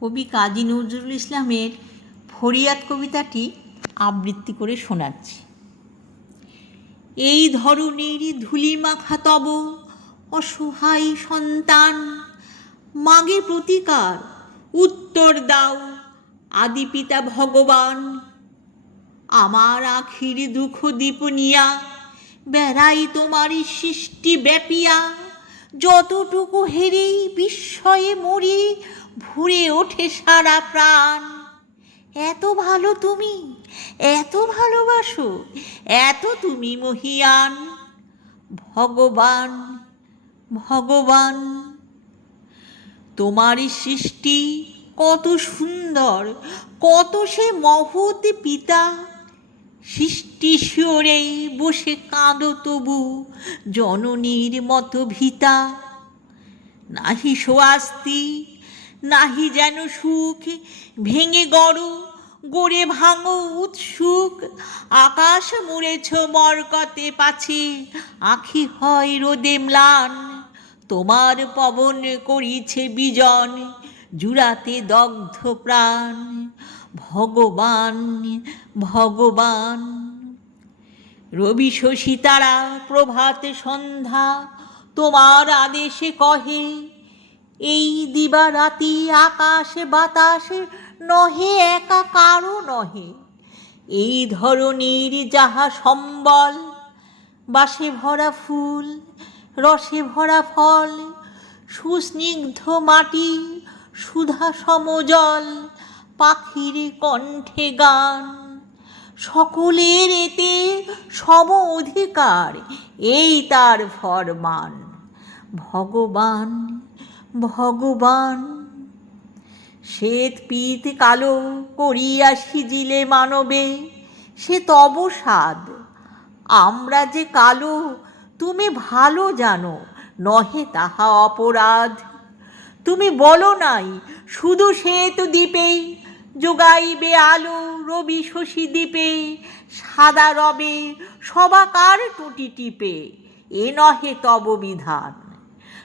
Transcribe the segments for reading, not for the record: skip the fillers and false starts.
কবি কাজী নজরুল ইসলামের ফরিয়াদ কবিতাটি আবৃত্তি করে শোনাচ্ছি। এই ধরনের ধূলিমাখা তব অসহায় সন্তান, মাগে প্রতিকার উত্তর দাও আদি পিতা ভগবান। আমার আখির দুঃখ দীপ নিয়া বেড়াই তোমারই সৃষ্টি ব্যাপিয়া, যতটুকু হেরেই বিস্ময়ে মরি ভরে ওঠে সারা প্রাণ। এত ভালো তুমি, এত ভালোবাসো, এত তুমি মহিয়ান। ভগবান ভগবান তোমারই সৃষ্টি কত সুন্দর, কত সে মহৎ পিতা। সৃষ্টি শিওরেই বসে কাঁদো তবু জননীর মতো ভিতা। নাহি সোয়াস্তি, নাহি যেন সুখ, ভেঙে গড়ে ভাঙো উৎসুক। আকাশ মুড়েছ মরকতে পাছে, আঁখি হয় রোদে ম্লান। তোমার পবন করিছে বিজন, জুড়াতে দগ্ধ প্রাণ। ভগবান ভগবান রবি শশী তারা প্রভাত সন্ধ্যা তোমার আদেশে কহে। এই দিবারাতি আকাশ বাতাস নহে একা কারো নহে। এই ধরনীর যাহা সম্বল, বাসে ভরা ফুল, রসে ভরা ফল, সুস্নিগ্ধ মাটি, সুধা সমজল, পাখির কণ্ঠে গান। সকলের এতে সম অধিকার, এই তার ফরমান। ভগবান ভগবান শ্বেত পিত কালো করিয়া সিজিলে মানবে, সে তব সাদ। আমরা যে কালো তুমি ভালো জানো, নহে তাহা অপরাধ। তুমি বলো নাই শুধু শ্বেত দ্বীপেই যোগাইবে আলো রবি শশী দ্বীপে। সাদা রবে সবাকার টুটি টিপে, এ নহে তব বিধান।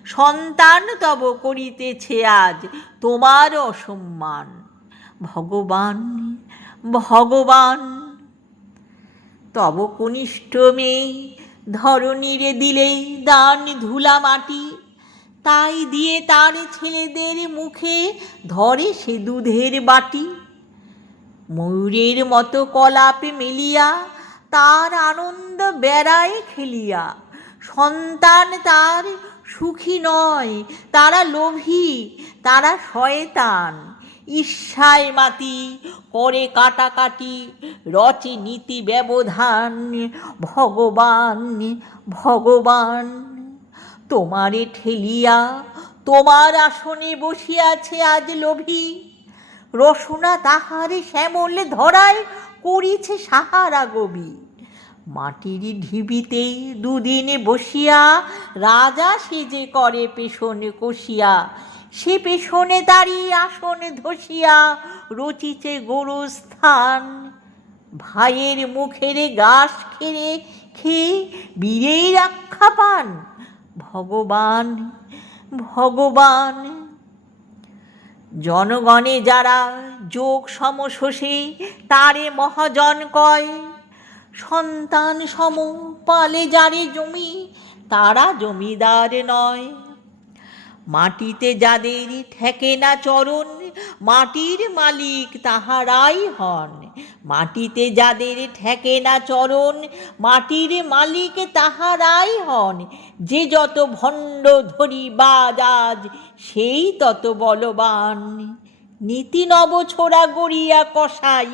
সন্তান তব করিতেছে আজ তোমার অসম্মান। ভগবান ভগবান তব কনিষ্ঠ মেয়ে ধরণীরে দিলেই দান ধুলা মাটি। তাই দিয়ে তার ছেলেদের মুখে ধরে সে দুধের বাটি। ময়ূরের মতো কলাপে মেলিয়া তার আনন্দ বেড়ায় খেলিয়া। সন্তান তার সুখী নয়, তারা লোভী, তারা শয়তান। ঈর্ষায় মাতি করে কাটাকাটি, রচে নীতি ব্যবধান। ভগবান ভগবান তোমারে ঠেলিয়া তোমার আসনে বসিয়াছে আজ লোভী। রসনা তাহারে শ্যামল ধরায় করিছে সাহারা গবি। মাটির ঢিবিতে দুদিনে বসিয়া রাজা সেজে করে পেছনে কষিয়া। সে পেছনে দাঁড়িয়ে আসন ধসিয়া রচিছে গোরস্থান। ভাইয়ের মুখের ঘাস খেয়ে বীরের আখ্যা পান। ভগবান ভগবান জনগণে যারা যোগ সমশোষে তারে মহাজন কয়। সন্তান সম পালে যারে জমি, তারা জমিদার নয়। মাটিতে যাদের ঠেকে না চরণ, মাটির মালিক তাহারাই হন। মাটিতে যাদের ঠেকে না চরণ, মাটির মালিক তাহারাই হন। যে যত ভণ্ড ধরিবাজ আজ, সেই তত বলবান। নীতি নব ছোড়া গড়িয়া কষাই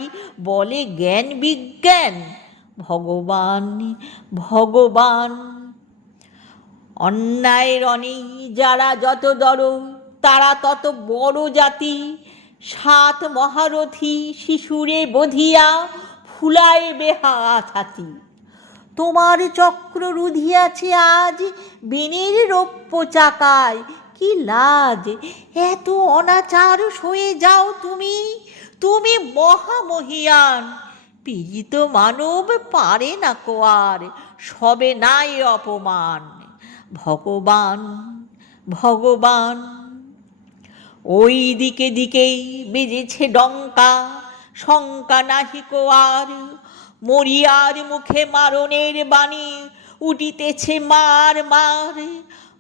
বলে জ্ঞান বিজ্ঞান। ভগবান ভগবান অন্যায় রণে যারা যত দর, তারা তত বড় জাতি। 7 মহারথী শিশুরে বধিয়া ফুলায় বেহা ছাতি। তোমার চক্র রুধিয়াছে আজ বেনের রৌপ্য চাকায়। কি লাজ, এত অনাচার সয়ে যাও তুমি, তুমি মহামহিয়ান। পীড়িত মানব পারে না কোয়ার, সবে নাই অপমান। ভগবান ভগবান ওই দিকে দিকেই বেজেছে ডঙ্কা, শঙ্কা নাহিক আর, মরিয়ার মুখে মারণের বাণী উঠিতেছে মার মার।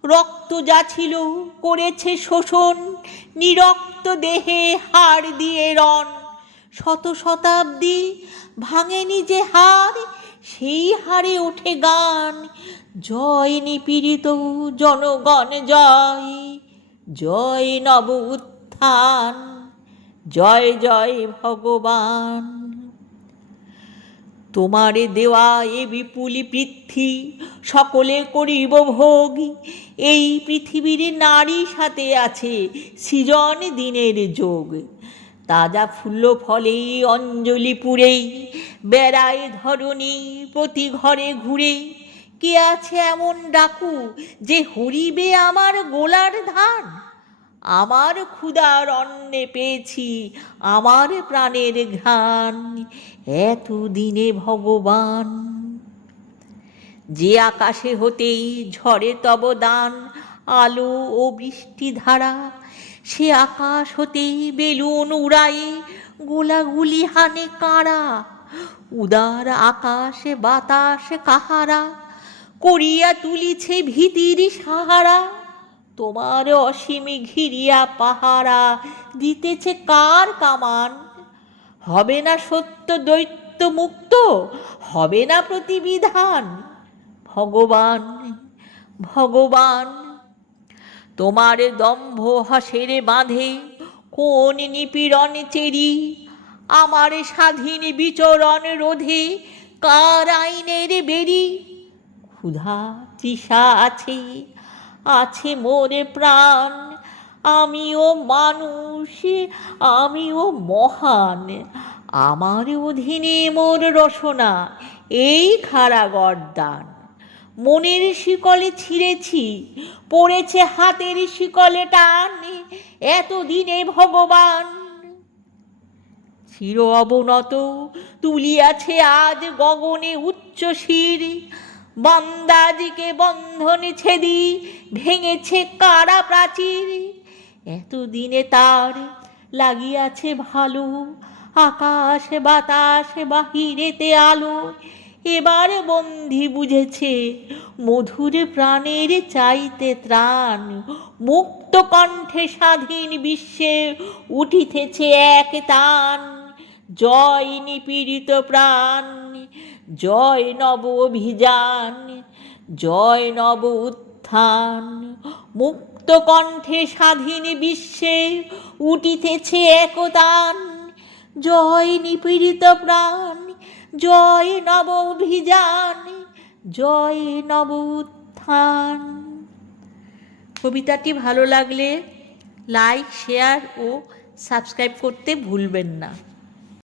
রক্ত যা ছিল করেছে শোষণ, নিরক্ত দেহে হাড় দিয়ে রণ। শত শতাব্দী ভাঙেনি যে হার, সেই হারে ওঠে গান। জয় নিপীড়িত জনগণ জয়, জয় নব উত্থান, জয় জয় ভগবান। তোমারে দেওয়া এ বিপুলি পৃথ্বী সকলে করিব ভোগ। এই পৃথিবীর নারী সাথে আছে সৃজন দিনের যোগ। তাজা ফুল ফলে অঞ্জলি পুরেই বেড়ায় ধরণী প্রতি ঘরে ঘুরে। কে আছে এমন ডাকু যে হরিবে আমার গোলার ধান? আমার ক্ষুধার অন্নে পেয়েছি আমার প্রাণের ঘ্রাণ, এতদিনে ভগবান। যে আকাশে হতেই ঝরে তব দান আলো ও বৃষ্টি ধারা, সে আকাশ হতেই বেলুন উড়ায়ে গোলাগুলি হানে কারা। উদার আকাশে বাতাস কাহারা করিয়া তুলিছে ভীতির সাহারা। তোমার অসীম ঘিরিয়া পাহারা দিতেছে কার কামান? হবে না সত্য দৈত্য মুক্ত, হবে না প্রতিবিধান? ভগবান ভগবান, তোমার দম্ভ হাসের বাঁধে কোন নিপীড়ন চেরি? আমার স্বাধীন বিচরণ রোধে কার আইনের বেরি? ক্ষুধা তৃষা আছে, আছে মোর প্রাণ, আমিও মানুষ, আমিও মহান। আমার অধীনে মোর রসনা এই খাড়া গর্দান। মনের শিকলে ছিঁড়েছি, পড়েছে হাতের শিকলে টান, এতদিনে ভগবান। চির অবনত তুলিয়াছে আজ গগনে উচ্চ শির, বন্দাদিকে বন্ধনে ছেদি ভেঙেছে কারা প্রাচীর। এতদিনে তার লাগিয়াছে ভালো, আকাশ বাতাস বাহিরেতে আলো। এবার বন্ধি বুঝেছে মধুর প্রাণের চাইতে ত্রাণ। মুক্ত কণ্ঠে স্বাধীন বিশ্বে উঠিতেছে এক তান। জয় নিপীড়িত প্রাণ, জয় নব অভিযান, জয় নব উত্থান। মুক্ত কণ্ঠে স্বাধীন বিশ্বে উঠিতেছে একতান। জয় নিপীড়িত প্রাণ, জয় নব অভিযান, জয় নব উত্থান। কবিতাটি ভালো লাগলে লাইক, শেয়ার ও সাবস্ক্রাইব করতে ভুলবেন না।